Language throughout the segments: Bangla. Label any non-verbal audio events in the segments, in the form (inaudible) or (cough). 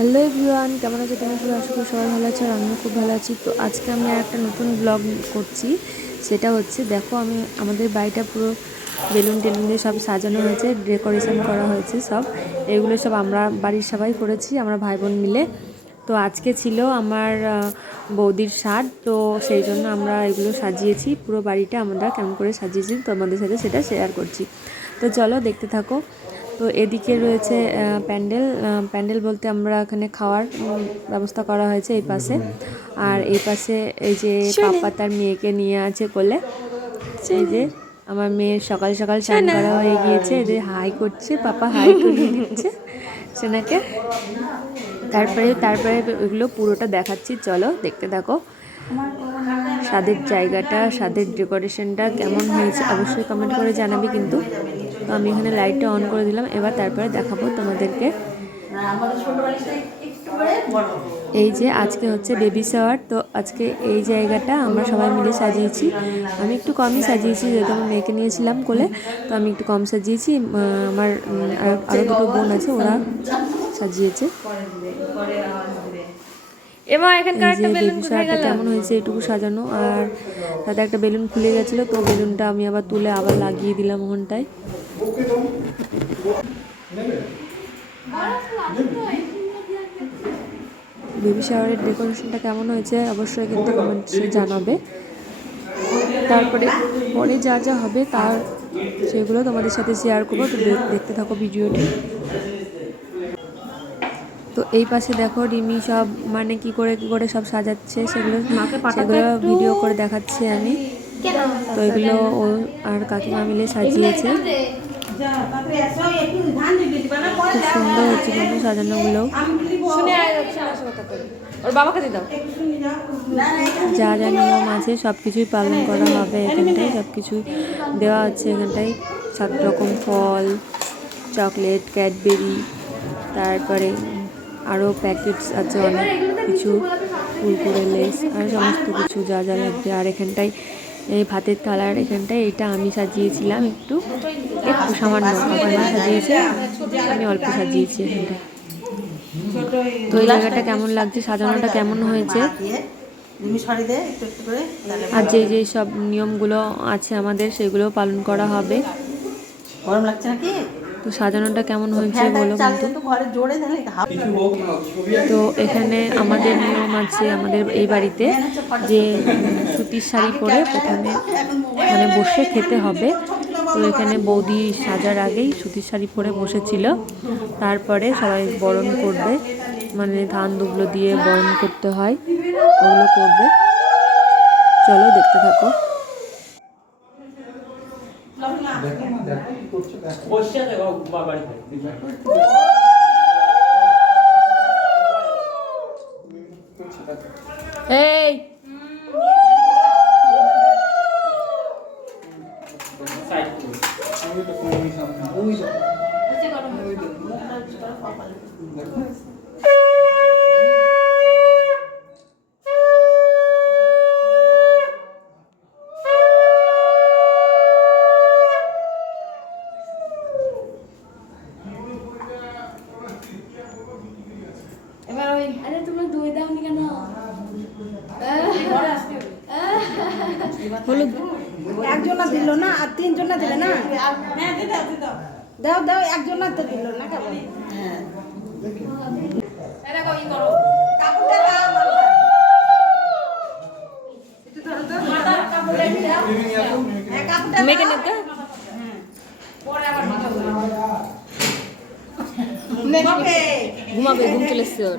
হ্যালো এভরিওয়ান, কেমন আছো তোমার? সবাই আশা করি সবাই ভালো আছে আর আমিও খুব ভালো আছি। তো আজকে আমি একটা নতুন ব্লগ করছি। সেটা হচ্ছে, দেখো আমি, আমাদের বাড়িটা পুরো বেলুন টেলুন দিয়ে সব সাজানো হয়েছে, ডেকোরেশন করা হয়েছে সব। এগুলো সব আমরা বাড়ির সবাই করেছি, আমরা ভাই বোন মিলে। তো আজকে ছিল আমার বৌদির স্বাদ তো সেই জন্য আমরা এগুলো সাজিয়েছি। পুরো বাড়িটা আমরা কেমন করে সাজিয়েছি তোমাদের সাথে সেটা শেয়ার করছি। তো চলো দেখতে থাকো। তো এদিকে রয়েছে প্যান্ডেল। প্যান্ডেল বলতে আমরা এখানে খাওয়ার ব্যবস্থা করা হয়েছে এই পাশে। আর এই পাশে এই যে পাপা তার মেয়েকে নিয়ে আছে কোলে। এই যে আমার মেয়ের সকাল সকাল স্নান করা হয়ে গিয়েছে। এই যে হাই করছে পাপা হাই করিয়ে দিচ্ছে সেনাকে। তারপরে তারপরে ওইগুলো পুরোটা দেখাচ্ছি। চলো দেখতে থাকো। স্বাদের জায়গাটা স্বাদের ডেকোরেশনটা কেমন হয়েছে? অবশ্যই কমেন্ট করে জানাবি কিন্তু। আমি এখানে লাইটটা অন করে দিলাম। এবার তারপরে দেখাবো তোমাদেরকে। এই যে আজকে হচ্ছে বেবি শাওয়ার তো আজকে এই জায়গাটা আমরা সবাই মিলে সাজিয়েছি। আমি একটু কমই সাজিয়েছি যেহেতু আমার মেয়েকে নিয়েছিলাম কোলে তো আমি একটু কম সাজিয়েছি। আমার আরও দুটো বোন আছে ওরা সাজিয়েছে। এমা এখানকার একটা বেলুন বেবি কোথায় শাওয়ারটা গেল? কেমন হয়েছে এটুকু সাজানো। আর তাতে একটা বেলুন খুলে গেছিল তো বেলুনটা আমি আবার তুলে আবার লাগিয়ে দিলাম ওখানটায়। বেবি শাওয়ারের ডেকোরেশনটা কেমন হয়েছে অবশ্যই কিন্তু কমেন্টসে জানাবে। তারপরে পরে যা যা হবে তার সেগুলো তোমাদের সাথে শেয়ার করব। তো দেখতে থাকো ভিডিওটি। তো এই পাশে দেখো রিমি সব মানে কি করে কি করে সব সাজাচ্ছে সেগুলো। সেগুলো ভিডিও করে দেখাচ্ছি আমি। তো এগুলো ও আর কাকিমা মিলে সাজিয়েছে। সুন্দর হচ্ছে কিন্তু সাজানোগুলো। ওর বাবাকে দাও। যা যা নিয়ম আছে সব কিছুই পালন করা হবে এখানটায় সব কিছুই দেওয়া হচ্ছে এখানটায়। সাত রকম ফল চকলেট ক্যাডবেরি তারপরে আরও প্যাকেটস আছে অনেক কিছু কুরকুরে লেস আর সমস্ত কিছু যা যা লাগবে। আর এখানটায় এই ভাতের থালার এখানটায় এটা আমি সাজিয়েছিলাম একটু। একটু সামান্য কাকিমা সাজিয়েছে, আমি অল্প সাজিয়েছি এখানটায়। তো এই জায়গাটা কেমন লাগছে? সাজানোটা কেমন হয়েছে? আর যে যে সব নিয়মগুলো আছে আমাদের সেগুলো পালন করা হবে। গরম লাগছে নাকি? তো সাজানোটা কেমন হয়েছে বলো চালিয়ে কিন্তু। তো এখানে আমাদের নিয়ম আছে আমাদের এই বাড়িতে যে সুতির শাড়ি পরে প্রথমে মানে বসে খেতে হবে। তো এখানে বৌদি সাজার আগেই সুতির শাড়ি পরে বসেছিল। তারপরে সবাই বরণ করবে মানে ধান দুবলো দিয়ে বরণ করতে হয় ওগুলো করবে। চলো দেখতে থাকো। এই এবার ওই আরে তোমরা দই দাওনি কেন একজনা দিল না আর তিনজনা দিলে না দাও দাও একজনা তো দিল না কেমন? মেয়েকে নিতে ঘুমাবে। ঘুম চলে এসছে ওর।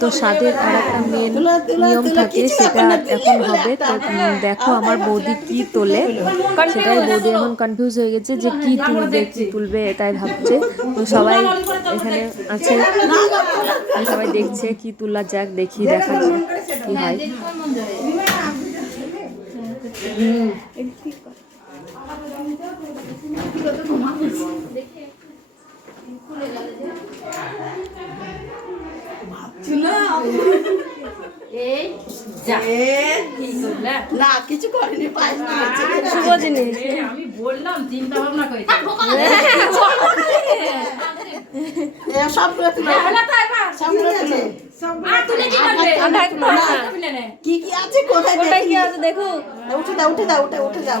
তো স্বাদের আর একটা মেন নিয়ম থাকে সেটা এখন হবে। তো দেখো আমার বৌদি কি তোলে। সেটাই বৌদি এখন কনফিউজ হয়ে গেছে যে কি তুলবে কি তুলবে তাই ভাবছে। তো সবাই এখানে আছে। সবাই দেখছে কি তোলা যাক দেখি দেখা যাক কি হয়। না কিছু করেনি পায়েস দিয়েছে। শুভ জিনিস। এ সবগুলো তুলে সবগুলো তুলে আধার কি কি আছে? কোথায় কি আছে? দেখো। উঠে দাও উঠে দাও উঠে উঠে দাও।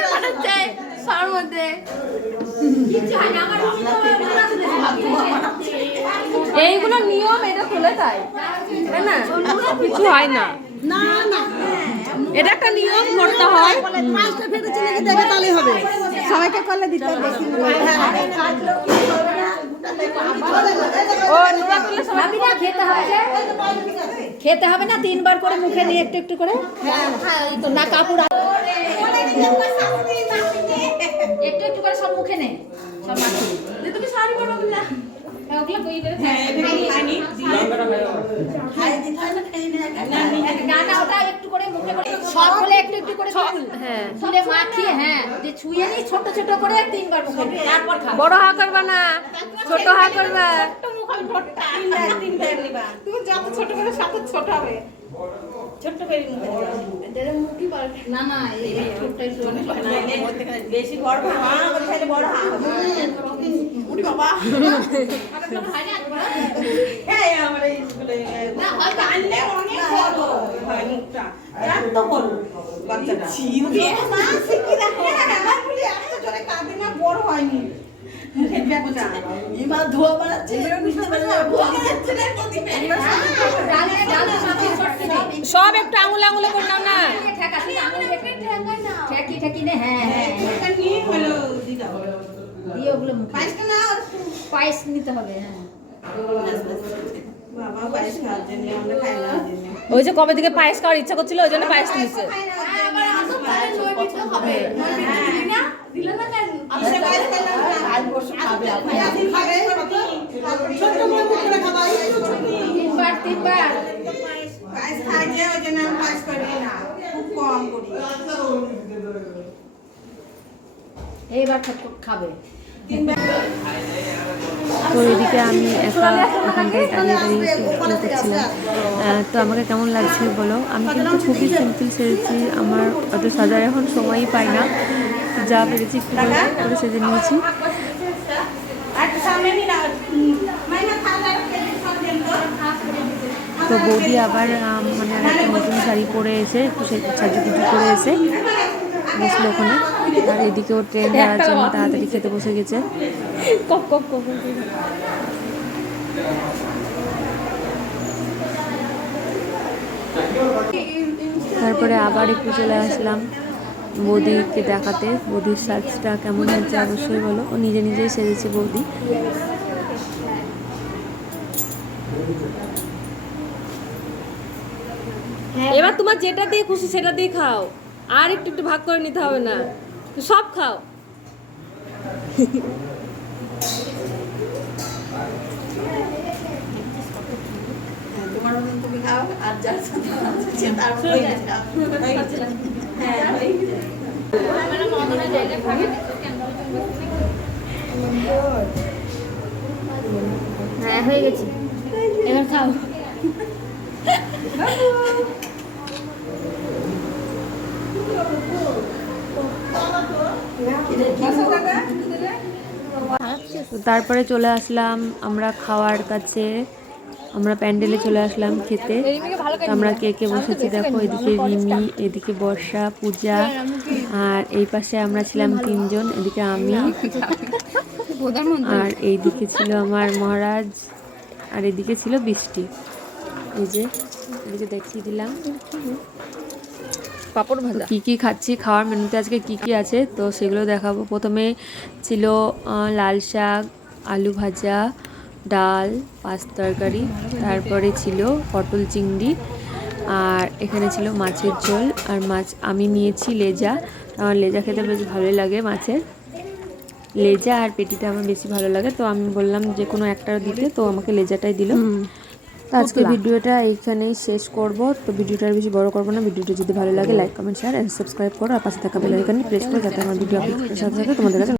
এইগুলো নিয়ম এটা খুলে তাই তাই না? কিছু হয় না। না না। এটা একটা নিয়ম করতে হয়। পাঁচটা দেখে তাহলে হবে। সবাইকে করলে দিতে হবে। বেশি ও নুরা করলে সবাই খেতে হবে। যে? খেতে হবে না তিনবার করে মুখে নিয়ে একটু একটু করে। না কাপড় একটু একটু করে সব মুখে নে। সব মাখিয়ে তুমি শাড়ি পরো না ওগুলো বই করে না। না ওটা একটু করে মুখে করে সব হলে একটু একটু করে হ্যাঁ। তুলে মাখিয়ে হ্যাঁ যে ছুঁয়ে নি ছোট ছোট করে তিনবার মুখে তারপর খাবে বড় হা করবা না। ছোট হা করবা। না না এই ছোটটাই বেশি বড় মা বড় উঠি বাবা। এই আমার স্কুলে কানলে অনেক বড়। হয় মুখটা। এত বড়। বাচ্চাটা। মা শিখি রাখে আমার বলি এত জোরে কাঁদে না বড় হয়নি। ধোয়া বাড়াচ্ছে সব একটু আঙুল আঙুলে করে নাও না। আঙুল ঠেকি ঠেকি। নে? হ্যাঁ হ্যাঁ হ্যাঁ। হলো দিদা। দিয়ে ওগুলো পায়েসটা না পায়েস নিতে হবে হ্যাঁ। বাবা পায়েস খাওয়ার জন্য আমরা খাই না জন্য। ওই যে কবে থেকে পায়েস খাওয়ার ইচ্ছা করছিল ওই জন্য পায়েস নিয়েছে। তিনবার তিনবার পায়েস খাই যে ওই জন্য আমি পায়েস করি না। খুব কম করি। এইবার খাবে। তো এদিকে আমি একা এখানটায় দাঁড়িয়ে দাঁড়িয়ে করছিলাম তো আমাকে কেমন লাগছে বলো? আমি কিন্তু খুবই সিম্পল সেরেছি আমার অত সাজার এখন সময়ই পাই না। যা পেরেছি করে সেজে নিয়েছি। তো বৌদি আবার মানে একটা নতুন শাড়ি পরে এসে, একটু সাজুগুজু করে এসে বসল ওখানে। আর এদিকে এদিকেও ট্রেন যাওয়ার জন্য তাড়াতাড়ি খেতে বসে গেছে। তারপরে আবার একটু চলে আসলাম বৌদিকে দেখাতে। বৌদির সাজটা কেমন হয়েছে অবশ্যই বলো। ও নিজে নিজেই সেজেছে বৌদি। এবার তোমার যেটা দিয়ে খুশি সেটা দিয়ে খাও। আর একটু একটু ভাগ করে নিতে হবে না। সব খাও। হয়ে? হ্যাঁ গেছে। হ্যাঁ হয়ে গেছে। এবার খাও। (laughs) তারপরে চলে আসলাম আমরা খাওয়ার কাছে। আমরা প্যান্ডেলে চলে আসলাম খেতে। আমরা কে কে বসেছি দেখো, এদিকে রিমি, এদিকে বর্ষা, পূজা, আর এই পাশে আমরা ছিলাম তিনজন, এদিকে আমি। আর এইদিকে ছিল আমার মহারাজ, আর এদিকে ছিল বৃষ্টি। এই যে, এদিকে দেখিয়ে দিলাম। পাপড় ভাজা। কি কি খাচ্ছি খাওয়ার মেনুতে আজকে কি কি আছে তো সেগুলো দেখাবো। প্রথমে ছিল লাল শাক আলু ভাজা ডাল পাঁচ তরকারি তারপরে ছিল পটল চিংড়ি আর এখানে ছিল মাছের ঝোল আর মাছ আমি নিয়েছি লেজা। আমার লেজা খেতে বেশ ভালোই লাগে মাছের। লেজা আর পেটিটা আমার বেশি ভালো লাগে তো আমি বললাম যে কোনো একটা দিতে তো আমাকে লেজাটাই দিল। তো আজকে ভিডিওটা এইখানেই শেষ করব। তো ভিডিওটা আর বেশি বড় করব না। ভিডিওটা যদি ভালো লাগে like comment share and subscribe করো। আর পাশে থাকা বেল আইকনে প্রেস করে যাতে আমার ভিডিও আপলোড সাথে সাথে তোমাদের কাছে